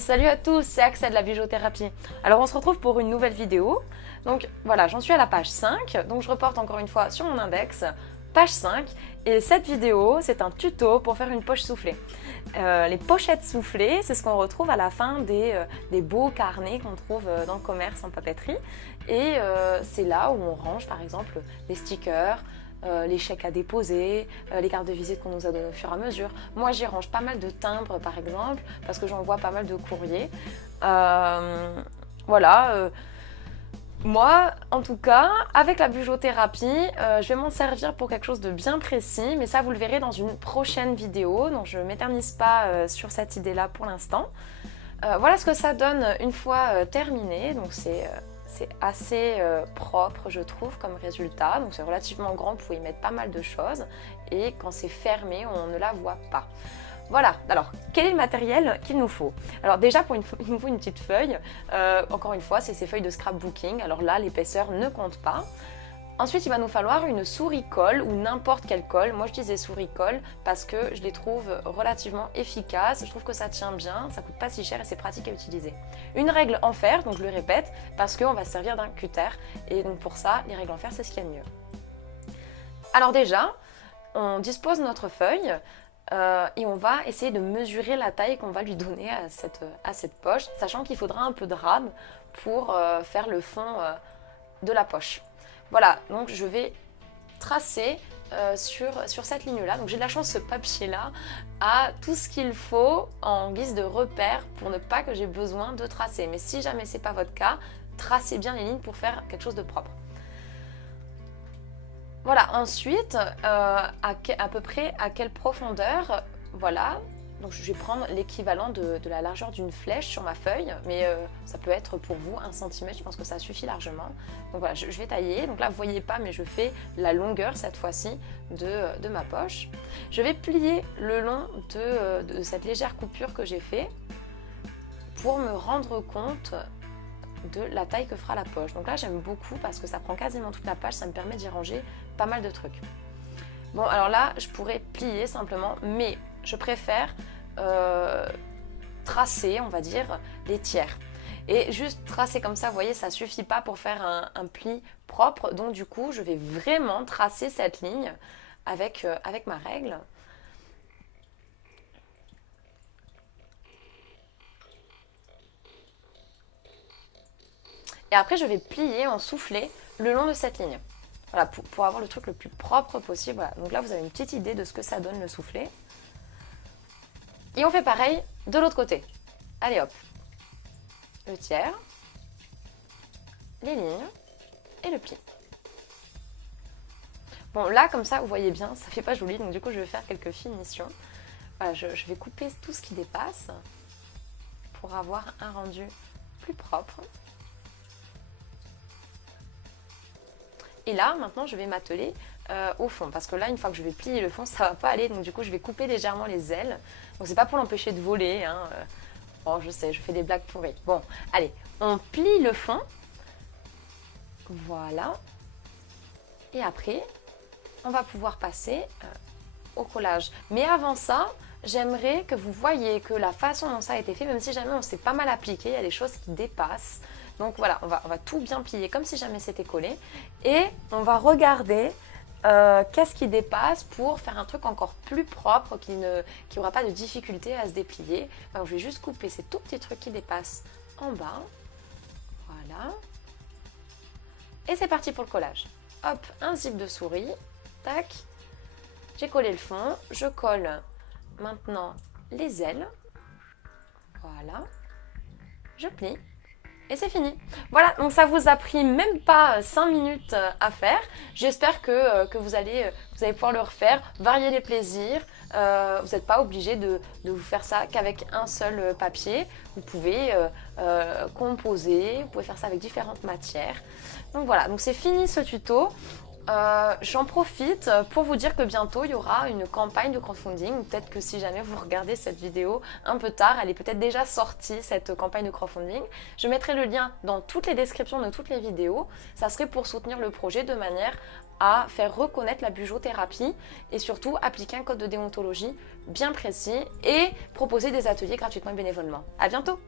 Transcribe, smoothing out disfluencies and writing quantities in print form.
Salut à tous, c'est Axel de la Bijouthérapie. Alors on se retrouve pour une nouvelle vidéo. Donc voilà, j'en suis à la page 5, donc je reporte encore une fois sur mon index, page 5. Et cette vidéo, c'est un tuto pour faire une poche soufflée. Les pochettes soufflées, c'est ce qu'on retrouve à la fin des beaux carnets qu'on trouve dans le commerce en papeterie. Et c'est là où on range par exemple les stickers, les chèques à déposer, les cartes de visite qu'on nous a données au fur et à mesure. Moi j'y range pas mal de timbres par exemple, parce que j'envoie pas mal de courriers. Voilà. Moi, en tout cas, avec la bijouthérapie, je vais m'en servir pour quelque chose de bien précis, mais ça vous le verrez dans une prochaine vidéo, donc je ne m'éternise pas sur cette idée-là pour l'instant. Voilà ce que ça donne une fois terminé, donc c'est assez propre je trouve comme résultat, donc c'est relativement grand, vous pouvez y mettre pas mal de choses, et quand c'est fermé, on ne la voit pas. Voilà, alors quel est le matériel qu'il nous faut? Alors déjà, il nous faut une petite feuille, encore une fois c'est ces feuilles de scrapbooking, alors là l'épaisseur ne compte pas. Ensuite il va nous falloir une souris colle ou n'importe quelle colle, moi je disais souris colle parce que je les trouve relativement efficaces, je trouve que ça tient bien, ça coûte pas si cher et c'est pratique à utiliser. Une règle en fer, donc je le répète, parce qu'on va se servir d'un cutter et donc pour ça les règles en fer c'est ce qu'il y a de mieux. Alors déjà, on dispose notre feuille, et on va essayer de mesurer la taille qu'on va lui donner à cette poche, sachant qu'il faudra un peu de rame pour faire le fond de la poche. Voilà, donc je vais tracer sur cette ligne-là. Donc j'ai de la chance, ce papier-là a tout ce qu'il faut en guise de repère pour ne pas que j'ai besoin de tracer. Mais si jamais ce n'est pas votre cas, tracez bien les lignes pour faire quelque chose de propre. Voilà, ensuite, à peu près à quelle profondeur, voilà, donc je vais prendre l'équivalent de la largeur d'une flèche sur ma feuille, mais ça peut être pour vous 1 cm, je pense que ça suffit largement. Donc voilà, je vais tailler, donc là vous ne voyez pas, mais je fais la longueur cette fois-ci de ma poche. Je vais plier le long de cette légère coupure que j'ai fait pour me rendre compte de la taille que fera la poche. Donc là j'aime beaucoup parce que ça prend quasiment toute la page, ça me permet d'y ranger pas mal de trucs. Bon alors là je pourrais plier simplement, mais je préfère tracer, on va dire, les tiers. Et juste tracer comme ça, vous voyez, ça suffit pas pour faire un pli propre, donc du coup je vais vraiment tracer cette ligne avec ma règle. Et après, je vais plier en soufflé le long de cette ligne. Voilà, pour avoir le truc le plus propre possible. Voilà. Donc là, vous avez une petite idée de ce que ça donne le soufflé. Et on fait pareil de l'autre côté. Allez hop. Le tiers, les lignes et le pli. Bon, là, comme ça, vous voyez bien, ça fait pas joli. Donc du coup, je vais faire quelques finitions. Voilà, je vais couper tout ce qui dépasse pour avoir un rendu plus propre. Et là, maintenant, je vais m'atteler au fond. Parce que là, une fois que je vais plier le fond, ça va pas aller. Donc du coup, je vais couper légèrement les ailes. Donc c'est pas pour l'empêcher de voler. Hein. Oh, je sais, je fais des blagues pourries. Bon, allez, on plie le fond. Voilà. Et après, on va pouvoir passer au collage. Mais avant ça, j'aimerais que vous voyiez que la façon dont ça a été fait, même si jamais on s'est pas mal appliqué, il y a des choses qui dépassent. Donc voilà, on va tout bien plier comme si jamais c'était collé. Et on va regarder qu'est-ce qui dépasse pour faire un truc encore plus propre, qui n'aura pas de difficulté à se déplier. Alors, je vais juste couper ces tout petits trucs qui dépassent en bas. Voilà. Et c'est parti pour le collage. Hop, un zip de souris. Tac. J'ai collé le fond. Je colle maintenant les ailes. Voilà. Je plie. Et c'est fini. Voilà, donc ça vous a pris même pas 5 minutes à faire. J'espère que vous allez pouvoir le refaire, varier les plaisirs. Vous n'êtes pas obligé de vous faire ça qu'avec un seul papier. Vous pouvez composer, vous pouvez faire ça avec différentes matières. Donc voilà, donc c'est fini ce tuto. J'en profite pour vous dire que bientôt il y aura une campagne de crowdfunding. Peut-être que si jamais vous regardez cette vidéo un peu tard, elle est peut-être déjà sortie, cette campagne de crowdfunding. Je mettrai le lien dans toutes les descriptions de toutes les vidéos. Ça serait pour soutenir le projet de manière à faire reconnaître la bugeothérapie et surtout appliquer un code de déontologie bien précis et proposer des ateliers gratuitement et bénévolement. À bientôt!